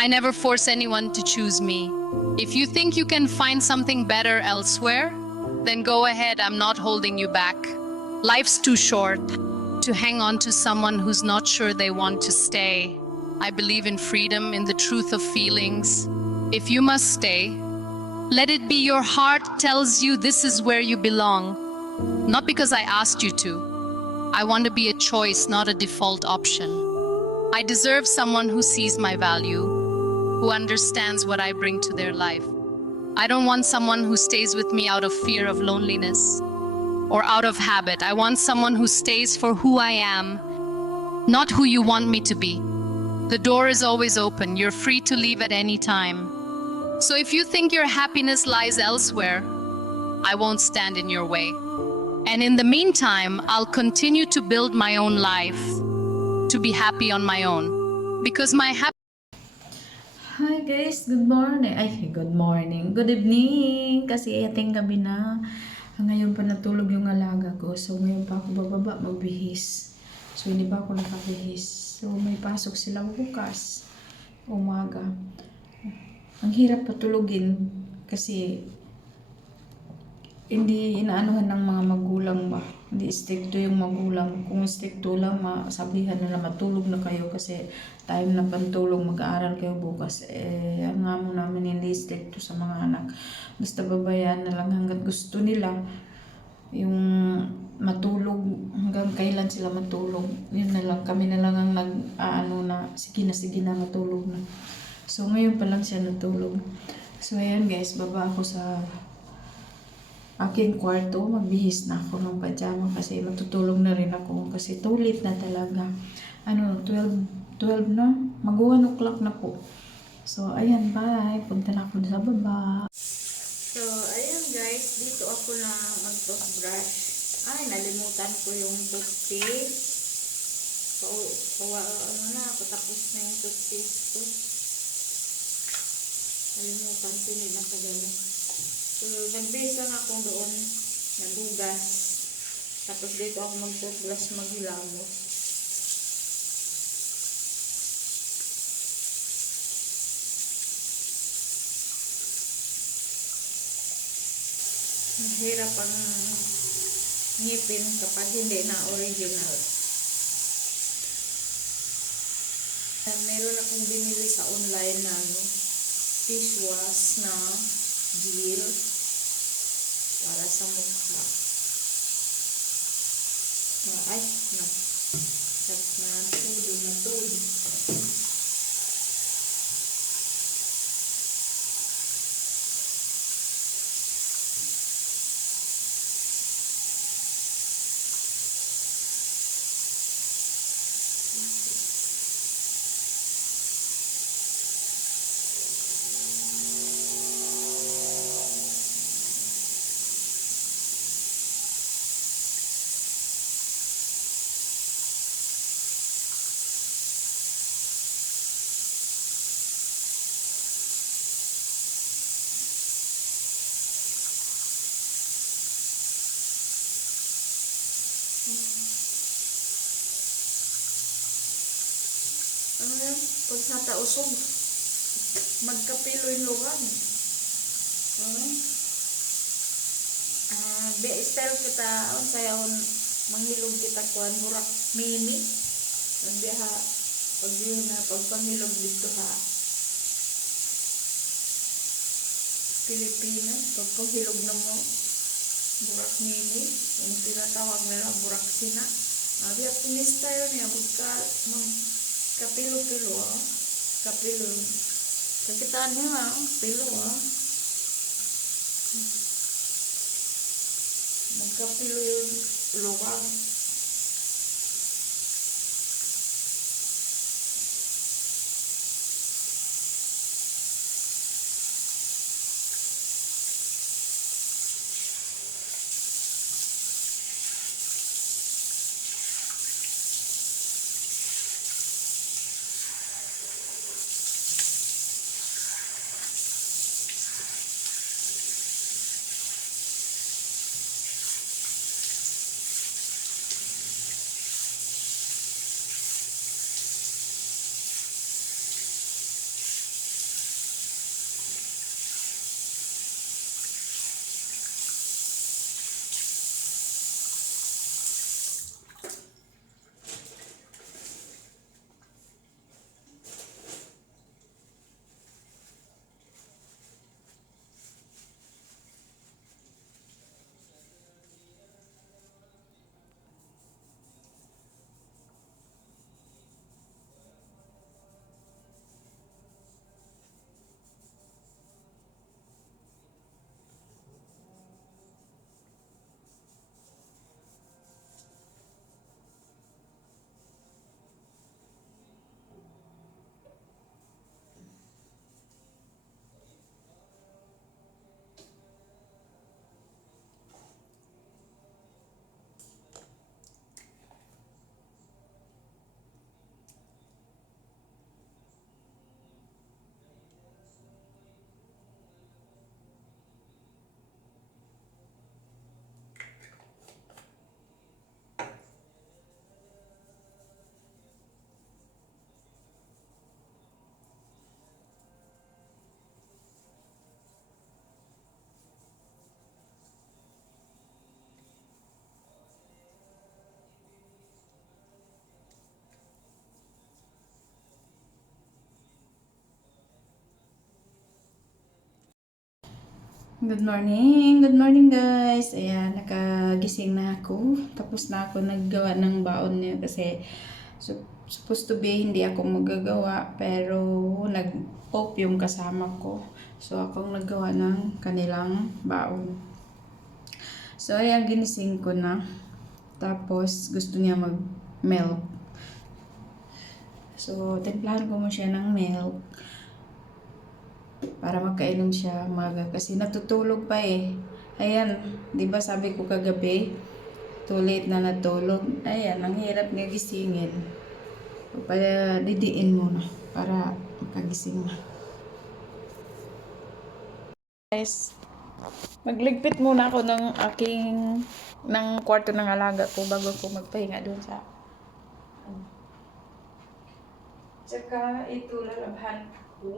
I never force anyone to choose me. If you think you can find something better elsewhere, then go ahead. I'm not holding you back. Life's too short to hang on to someone who's not sure they want to stay. I believe in freedom, in the truth of feelings. If you must stay, let it be your heart tells you this is where you belong. Not because I asked you to. I want to be a choice, not a default option. I deserve someone who sees my value, who understands what I bring to their life. I don't want someone who stays with me out of fear of loneliness or out of habit. I want someone who stays for who I am, not who you want me to be. The door is always open. You're free to leave at any time. So if you think your happiness lies elsewhere, I won't stand in your way. And in the meantime, I'll continue to build my own life, to be happy on my own. Because my happiness Hi guys, good morning. Ay, good morning. Good evening. Kasi ating gabi na. Ngayon pa natulog yung alaga ko. So, ngayon pa ako bababa magbihis. So, hindi pa ako nakabihis. So, may pasok sila bukas. Umaga. Ang hirap patulogin kasi hindi inaanuhan ng mga magulang ba. Hindi stricto yung magulang. Kung stricto lang, masabihan nila matulog na kayo kasi time na pantulog, mag-aaral kayo bukas. Eh, ang amo namin hindi stricto sa mga anak. Basta babayaan na lang hanggat gusto nila yung matulog hanggang kailan sila matulog. Yun na lang. Kami na lang ang nag, aano na, sige na, sige na, matulog na. So, ngayon pa lang siya natulog. So, ayan guys, baba ako sa aking kwarto, magbihis na ako ng pajama kasi matutulog na rin ako kasi tulit na talaga. Ano, 12, 12 na? Mag 1 o'clock na po. So, ayan, bye. Punta na ako sa baba. So, ayan guys, dito ako na mag-toothbrush. Ay, nalimutan ko yung toothpaste. So, so ano na, patapos na yung toothpaste ko. Nalimutan ko, hindi na kadala. So, nagbase lang ako doon, nagugas. Tapos dito ako mag-toothbrush maghilamos. Mahirap ang ngipin kapag hindi na original. Meron akong binili sa online na ano, face wash na gel para sa mukha. Ah, ay, na. Sarap na tudo na Ano yan? Pag sa tausog, magkapilo yung luwag. Ano? Ah, be style kita on sayaon manghilog kita kuan burak mini. Sabi ha pag yun na pag panghilog dito ha. Pilipinas, pag panghilog na mo burak mini, yung tinatawag nila burak sina. Abi at style niya magka mag Kapilu pilu ah. Kapilu. Kakitaan mo ah. Pilu ah. Nagkapilu yung luwag. Good morning! Good morning guys! Ayan, nakagising na ako. Tapos na ako naggawa ng baon niya kasi sup- supposed to be hindi ako magagawa pero nag-off yung kasama ko. So akong naggawa ng kanilang baon. So ayan, ginising ko na. Tapos gusto niya mag-milk. So, timplahan ko mo siya ng milk para makainom siya maga kasi natutulog pa eh. Ayan, 'di ba sabi ko kagabi, too late na natulog. Ayan, ang hirap nga gisingin. Para didiin muna para makagising na. Guys, magligpit muna ako ng aking ng kwarto ng alaga ko bago ko magpahinga doon sa Tsaka ito lalabhan ko